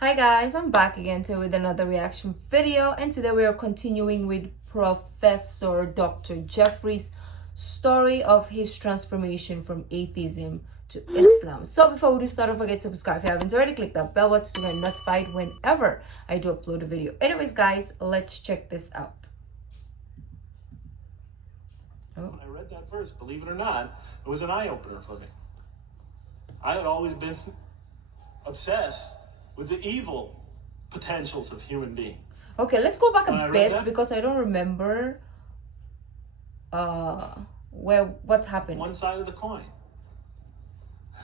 Hi guys, I'm back again today with another reaction video, and today we are continuing with Professor Dr. Jeffrey's story of his transformation from atheism to Islam. So before we do start, don't forget to subscribe if you haven't already. Click that bell button to get notified whenever I do upload a video. Anyways guys, let's check this out. When I read that verse, believe it or not, it was an eye-opener for me. I had always been obsessed with the evil potentials of human beings. Okay, let's go back a bit that, because I don't remember what happened. One side of the coin.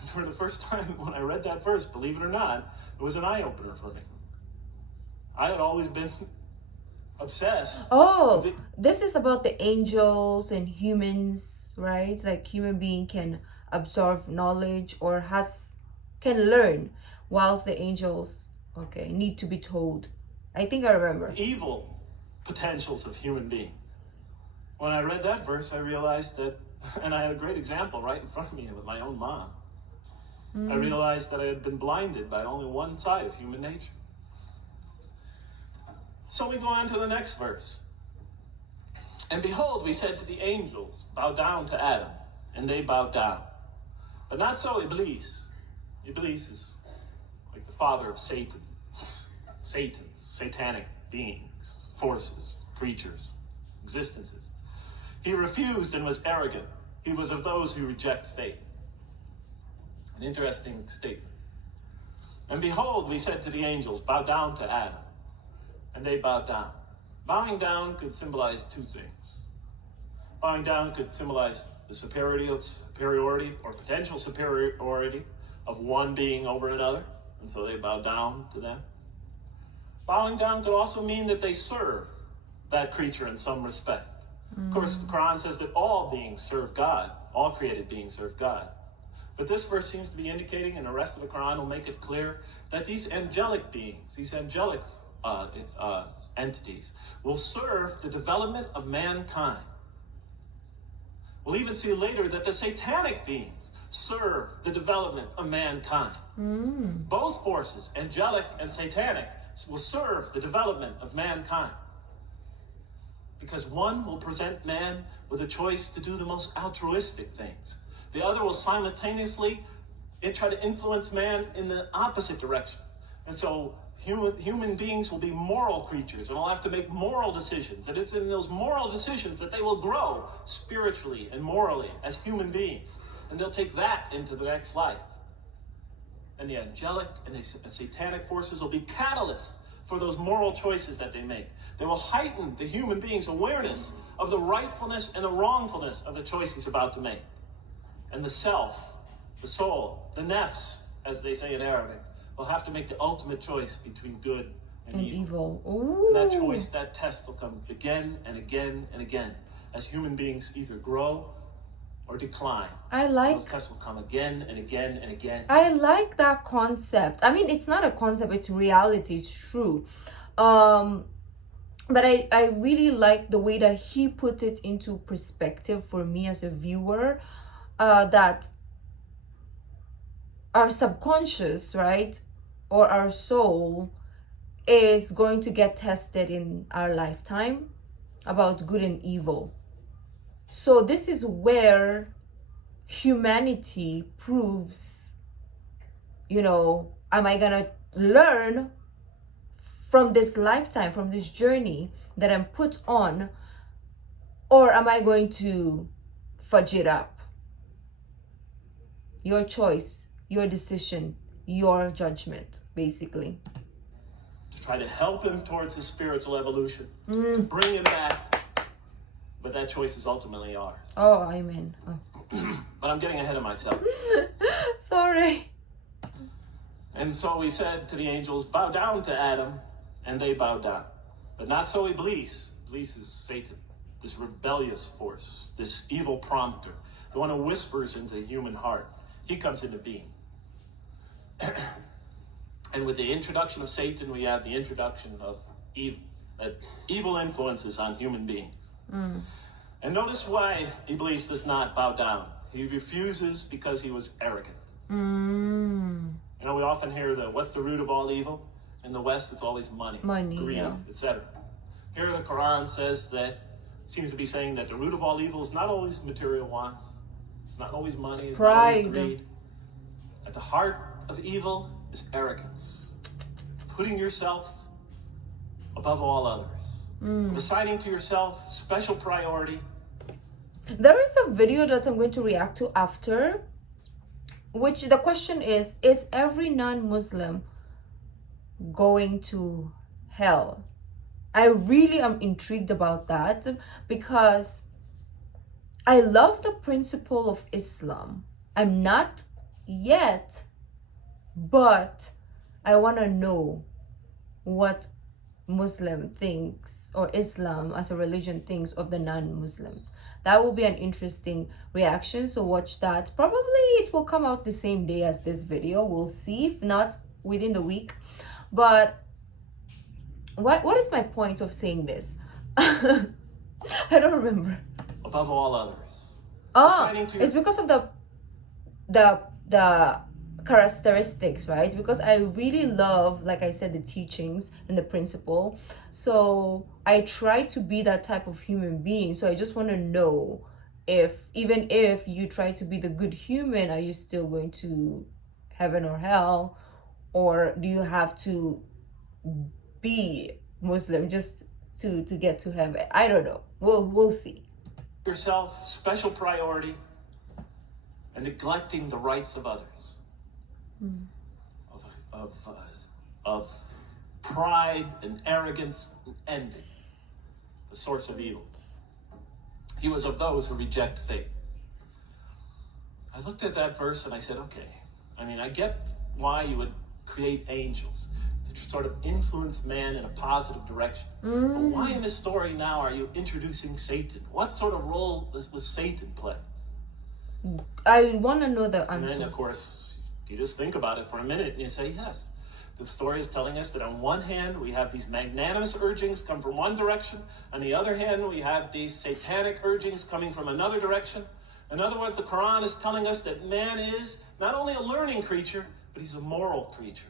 For the first time when I read that verse, believe it or not, it was an eye-opener for me. I had always been obsessed. Oh, this is about the angels and humans, right? Like human being can absorb knowledge or can learn, whilst the angels, okay, need to be told. I think I remember. Evil potentials of human beings. When I read that verse, I realized that, and I had a great example right in front of me with my own mom. I realized that I had been blinded by only one side of human nature. So we go on to the next verse. And behold, we said to the angels, bow down to Adam, and they bowed down. But not so Iblis. Iblis is like the father of Satan. Satans, satanic beings, forces, creatures, existences. He refused and was arrogant. He was of those who reject faith. An interesting statement. And behold, we said to the angels, bow down to Adam. And they bowed down. Bowing down could symbolize two things. Bowing down could symbolize the superiority or potential superiority of one being over another, and so they bow down to them. Bowing down could also mean that they serve that creature in some respect. Of course, the Quran says that all beings serve God. All created beings serve God. But this verse seems to be indicating, and the rest of the Quran will make it clear, that these angelic beings, these angelic entities, will serve the development of mankind. We'll even see later that the satanic beings serve the development of mankind. Both forces, angelic and satanic, will serve the development of mankind. Because one will present man with a choice to do the most altruistic things. The other will simultaneously try to influence man in the opposite direction. And so human beings will be moral creatures and will have to make moral decisions. And it's in those moral decisions that they will grow spiritually and morally as human beings. And they'll take that into the next life. And the angelic and the satanic forces will be catalysts for those moral choices that they make. They will heighten the human being's awareness of the rightfulness and the wrongfulness of the choice he's about to make. And the self, the soul, the nafs, as they say in Arabic, will have to make the ultimate choice between good and evil. Ooh. And that choice, that test will come again and again and again as human beings either grow or decline. Those tests will come again and again and again. I like that concept. I mean, it's not a concept, it's reality, it's true. But I really like the way that he put it into perspective for me as a viewer, that our subconscious, right, or our soul is going to get tested in our lifetime about good and evil. So this is where humanity proves, am I gonna learn from this lifetime, from this journey that I'm put on, or am I going to fudge it up? Your choice, your decision, your judgment, basically. To try to help him towards his spiritual evolution, to bring him back. But that choice is ultimately ours. Oh, amen. Oh. But I'm getting ahead of myself. Sorry. And so we said to the angels, bow down to Adam, and they bowed down. But not so Iblis. Iblis is Satan, this rebellious force, this evil prompter, the one who whispers into the human heart. He comes into being. And with the introduction of Satan, we have the introduction of evil influences on human beings. And notice why Iblis does not bow down. He refuses because he was arrogant. We often hear what's the root of all evil? In the West, it's always money, greed, yeah. etc. Here the Quran says that, seems to be saying that the root of all evil is not always material wants. It's not always money, it's not always greed. At the heart of evil is arrogance. Putting yourself above all others. Assigning to yourself special priority. There is a video that I'm going to react to after, which the question is every non-Muslim going to hell? I really am intrigued about that because I love the principle of Islam. I'm not yet, but I want to know what Muslim thinks, or Islam as a religion thinks of the non-Muslims. That will be an interesting reaction, so watch that. Probably it will come out the same day as this video. We'll see, if not within the week. But what is my point of saying this? I don't remember. Above all others. It's because of the characteristics, right? It's because I really love, like I said, the teachings and the principle. So I try to be that type of human being. So I just want to know, if even if you try to be the good human, are you still going to heaven or hell? Or do you have to be Muslim just to get to heaven? I don't know. We'll see. Yourself special priority and neglecting the rights of others. Of pride and arrogance and envy, the source of evil. He was of those who reject faith. I looked at that verse and I said, okay, I mean, I get why you would create angels to sort of influence man in a positive direction. But why in this story now are you introducing Satan? What sort of role was Satan play? I want to know the answer. And then, of course, you just think about it for a minute and you say, yes. The story is telling us that on one hand, we have these magnanimous urgings come from one direction. On the other hand, we have these satanic urgings coming from another direction. In other words, the Quran is telling us that man is not only a learning creature, but he's a moral creature.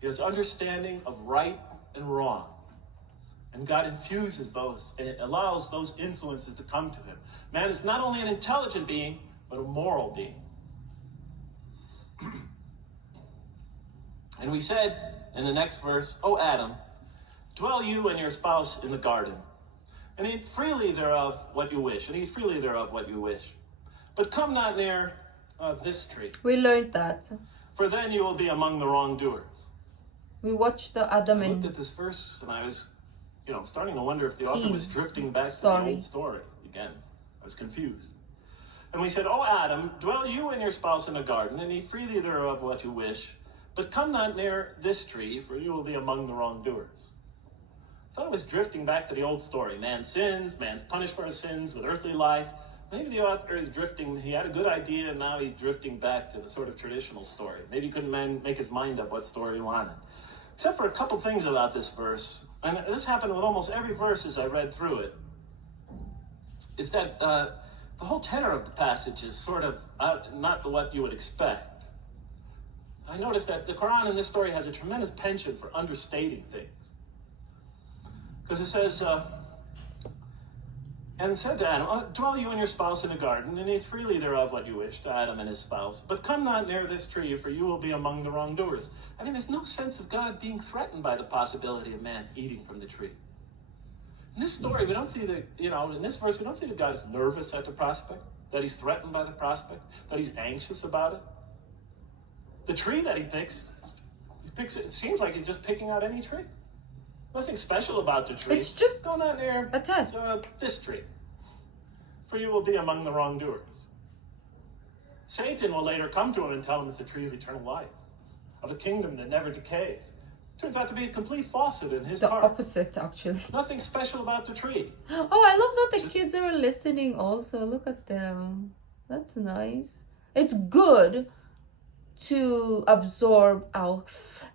He has understanding of right and wrong. And God infuses those and allows those influences to come to him. Man is not only an intelligent being, but a moral being. And we said in the next verse, O Adam, dwell you and your spouse in the garden, and eat freely thereof what you wish, and eat freely thereof what you wish. But come not near this tree. We learned that. For then you will be among the wrongdoers. We watched the Adam I and looked at this verse and I was, starting to wonder if the author was drifting back to the old story again. I was confused. And we said, O Adam, dwell you and your spouse in the garden, and eat freely thereof what you wish. But come not near this tree, for you will be among the wrongdoers. I thought it was drifting back to the old story. Man sins, man's punished for his sins with earthly life. Maybe the author is drifting, he had a good idea, and now he's drifting back to the sort of traditional story. Maybe he couldn't make his mind up what story he wanted. Except for a couple things about this verse, and this happened with almost every verse as I read through it, is that the whole tenor of the passage is sort of not what you would expect. I noticed that the Quran in this story has a tremendous penchant for understating things. Because it says, and said to Adam, dwell you and your spouse in the garden, and eat freely thereof what you wish, to Adam and his spouse. But come not near this tree, for you will be among the wrongdoers. I mean, there's no sense of God being threatened by the possibility of man eating from the tree. In this story, we don't see in this verse, we don't see that God is nervous at the prospect, that he's threatened by the prospect, that he's anxious about it. The tree that he picks, it seems like he's just picking out any tree. Nothing special about the tree. It's just go not near a test. This tree, for you will be among the wrongdoers. Satan will later come to him and tell him it's the tree of eternal life, of a kingdom that never decays. Turns out to be a complete falsehood in his heart. The opposite, actually. Nothing special about the tree. Oh, I love that the kids are listening also. Look at them. That's nice. It's good to absorb our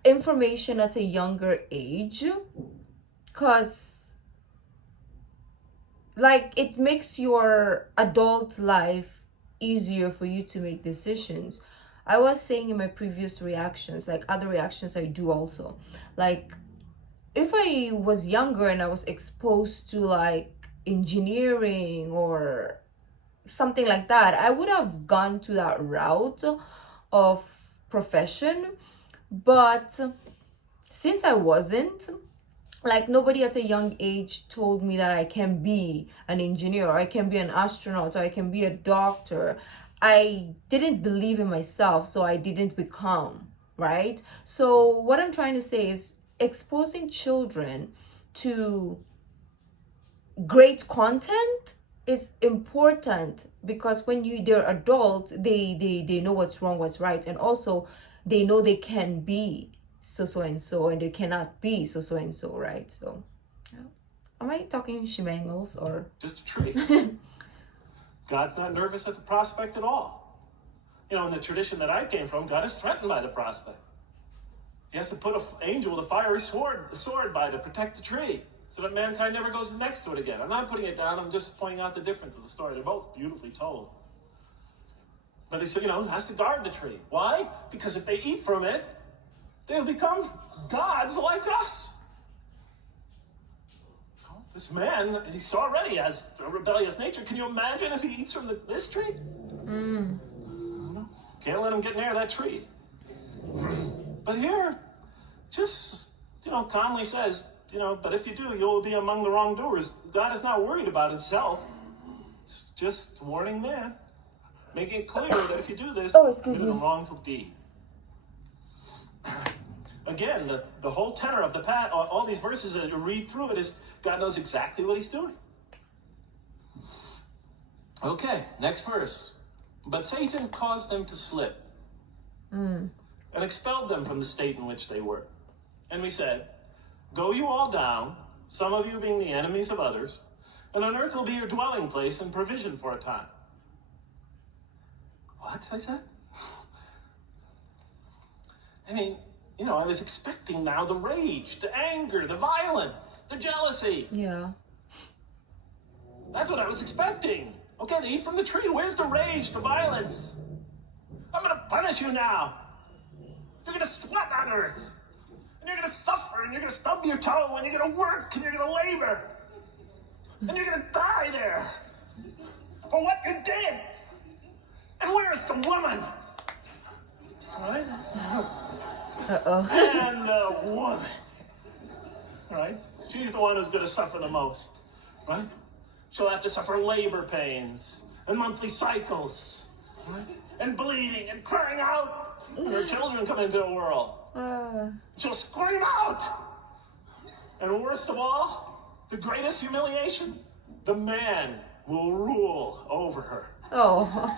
information at a younger age, because it makes your adult life easier for you to make decisions. I was saying in my previous reactions, like other reactions I do also, like if I was younger and I was exposed to like engineering or something like that, I would have gone to that route of profession. But since I wasn't, like nobody at a young age told me that I can be an engineer, or I can be an astronaut, or I can be a doctor. I didn't believe in myself, so I didn't become, right? So what I'm trying to say is exposing children to great content is important, because when they're adults, they know what's wrong, what's right, and also they know they can be so and so, and they cannot be so and so, right? So am I talking shemangles or just a tree? God's not nervous at the prospect at all. You know, in the tradition that I came from, God is threatened by the prospect. He has to put an angel with a fiery sword by to protect the tree, so that mankind never goes next to it again. I'm not putting it down, I'm just pointing out the difference of the story. They're both beautifully told. But he said, has to guard the tree. Why? Because if they eat from it, they'll become gods like us. This man, he's already has a rebellious nature. Can you imagine if he eats from this tree? Can't let him get near that tree. But here, just, calmly says, but if you do, you'll be among the wrongdoers. God is not worried about himself. It's just warning man, making it clear that if you do this, you're doing a wrongful deed. Again, the whole tenor of the all these verses that you read through it is God knows exactly what he's doing. Okay, next verse. But Satan caused them to slip and expelled them from the state in which they were. And we said, go you all down, some of you being the enemies of others, and on earth will be your dwelling place and provision for a time. What? I said? I mean, I was expecting now the rage, the anger, the violence, the jealousy. Yeah. That's what I was expecting. Okay, they eat from the tree. Where's the rage, the violence? I'm going to punish you now. You're going to sweat on earth. And you're going to suffer, and you're going to stub your toe, and you're going to work, and you're going to labor. And you're going to die there for what you did. And where's the woman? Right? And the woman, right? She's the one who's going to suffer the most, right? She'll have to suffer labor pains and monthly cycles, right? And bleeding and crying out when her children come into the world. She'll scream out. And worst of all, the greatest humiliation, the man will rule over her. Oh.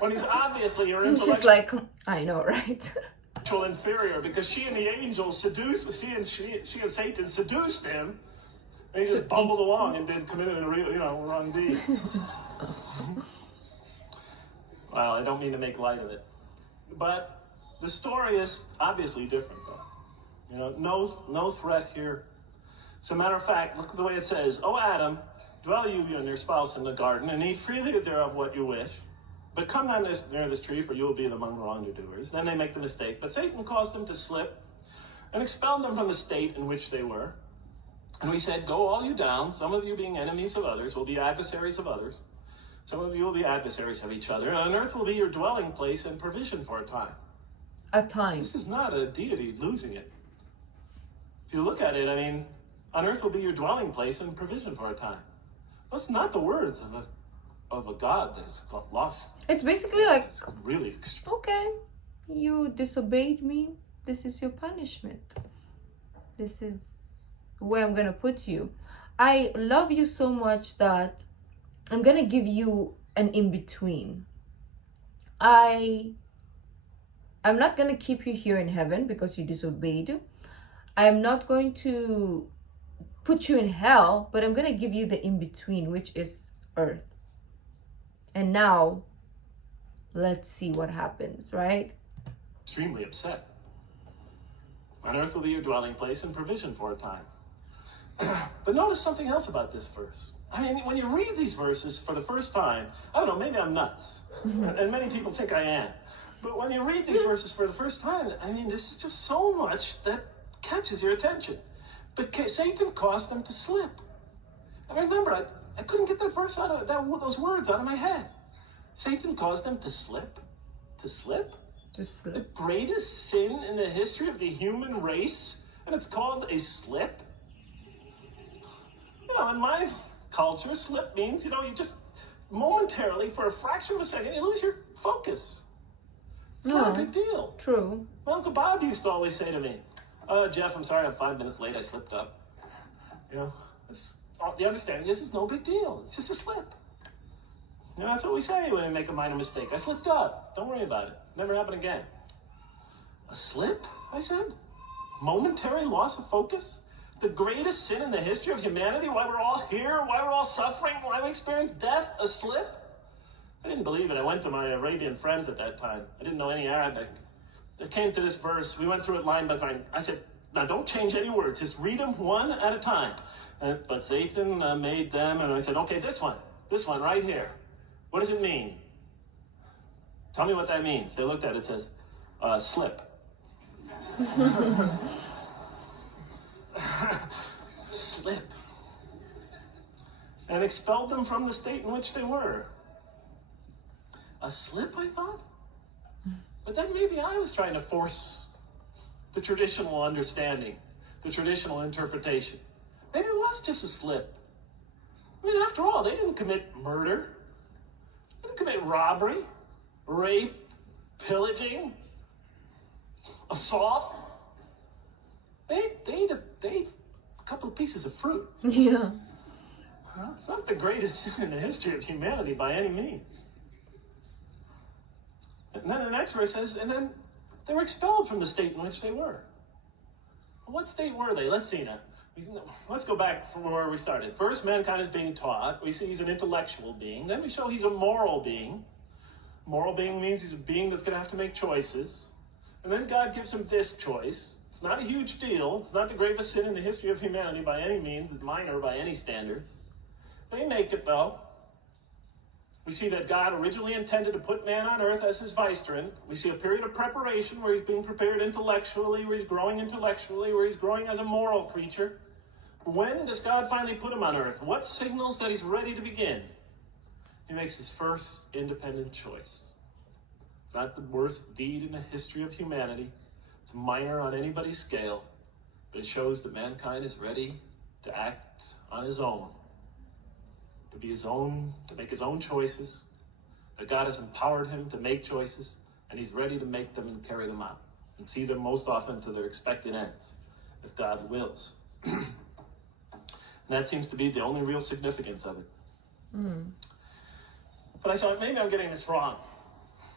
When he's obviously her intellectual... She's like, I know, right? Inferior, because she and the angels she and Satan seduced him, and he just bumbled along and committed a real, wrong deed. Well, I don't mean to make light of it, but the story is obviously different, though. No threat here. As a matter of fact, look at the way it says, "O Adam, dwell you and your spouse in the garden, and eat freely thereof what you wish. But come not near this tree, for you will be among the wrongdoers." Then they make the mistake. But Satan caused them to slip and expelled them from the state in which they were. And we said, go all you down, some of you being enemies of others, will be adversaries of others. Some of you will be adversaries of each other. And on earth will be your dwelling place and provision for a time. A time. This is not a deity losing it. If you look at it, on earth will be your dwelling place and provision for a time. That's not the words of a God that is lost. It's basically like, it's really extreme. Okay, you disobeyed me. This is your punishment. This is where I'm gonna put you. I love you so much that I'm gonna give you an in-between. I'm not gonna keep you here in heaven because you disobeyed. I'm not going to put you in hell, but I'm gonna give you the in-between, which is earth. And now, let's see what happens, right? Extremely upset. On earth will be your dwelling place and provision for a time. But notice something else about this verse. When you read these verses for the first time, I don't know, maybe I'm nuts. And many people think I am. But when you read these verses for the first time, I mean, this is just so much that catches your attention. But Satan caused them to slip. And remember, I couldn't get that verse those words out of my head. Satan caused them to slip. To slip? To slip. The greatest sin in the history of the human race, and it's called a slip. You know, in my culture, slip means, you just momentarily, for a fraction of a second, you lose your focus. It's not a big deal. True. My Uncle Bob used to always say to me, Jeff, I'm sorry I'm 5 minutes late, I slipped up. The understanding is it's no big deal. It's just a slip. That's what we say when we make a minor mistake. I slipped up. Don't worry about it. Never happen again. A slip, I said? Momentary loss of focus? The greatest sin in the history of humanity? Why we're all here? Why we're all suffering? Why we experience death? A slip? I didn't believe it. I went to my Arabian friends at that time. I didn't know any Arabic. I came to this verse. We went through it line by line. I said, now don't change any words. Just read them one at a time. But Satan made them, and I said, okay, this one right here. What does it mean? Tell me what that means. They looked at it, it says, slip. Slip. And expelled them from the state in which they were. A slip, I thought? But then maybe I was trying to force the traditional understanding, the traditional interpretation. Maybe it was just a slip. I mean, after all, they didn't commit murder. They didn't commit robbery, rape, pillaging, assault. They ate a couple of pieces of fruit. Yeah. It's not the greatest sin in the history of humanity by any means. And then the next verse says, and then they were expelled from the state in which they were. Well, what state were they? Let's see now. Let's go back from where we started. First, mankind is being taught. We see he's an intellectual being. Then we show he's a moral being. Moral being means he's a being that's going to have to make choices. And then God gives him this choice. It's not a huge deal. It's not the gravest sin in the history of humanity by any means. It's minor by any standards. They make it, though. We see that God originally intended to put man on earth as his vicegerent. We see a period of preparation where he's being prepared intellectually, where he's growing as a moral creature. When does God finally put him on earth? What signals that he's ready to begin? He makes his first independent choice. It's not the worst deed in the history of humanity. It's minor on anybody's scale, but it shows that mankind is ready to act on his own. To be his own, to make his own choices, that God has empowered him to make choices, and he's ready to make them and carry them out, and see them most often to their expected ends, if God wills. And that seems to be the only real significance of it. But I thought, maybe I'm getting this wrong.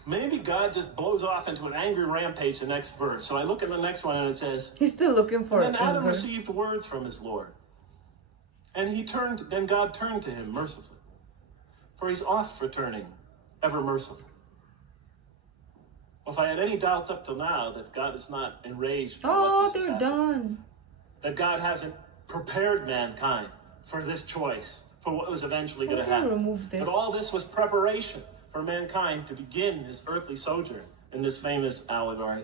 Maybe God just blows off into an angry rampage the next verse. So I look at the next one and it says, he's still looking for and then Adam anger. received words from his Lord. And then God turned to him mercifully, for he's oft returning, ever merciful. Well, if I had any doubts up till now that God is not enraged by what this has happened, done. that God hasn't prepared mankind for this choice, for what was eventually going to happen, remove this. but all this was preparation for mankind to begin his earthly sojourn in this famous allegory.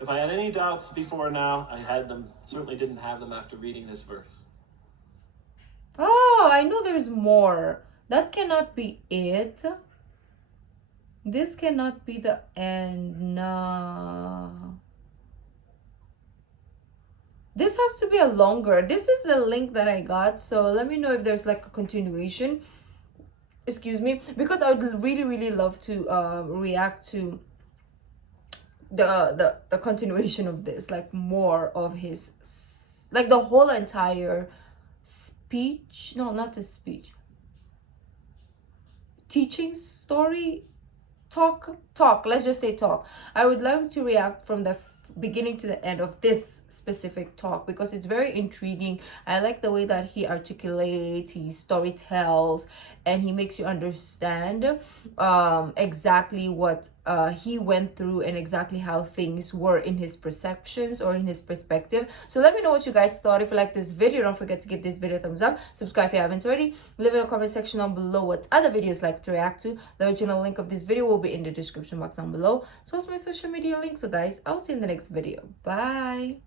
If I had any doubts before now, I had them. Certainly didn't have them after reading this verse. Oh, I know there's more. That cannot be it. This cannot be the end. No. This has to be a longer. This is the link that I got. So let me know if there's like a continuation. Excuse me. Because I would really love to react to the continuation of this. Like more of his, like the whole entire speech. No, not the speech. Teaching, story, talk. Let's just say talk. I would like to react from the beginning to the end of this specific talk because it's very intriguing. I like the way that he articulates, he story tells, and he makes you understand exactly what he went through and exactly how things were in his perceptions or in his perspective. So let me know what you guys thought. If you like this video, don't forget to give this video a thumbs up, subscribe if you haven't already, leave in the comment section down below what other videos like to react to. The original link of this video will be in the description box down below, so it's my social media links. So guys, I'll see you in the next video. Bye.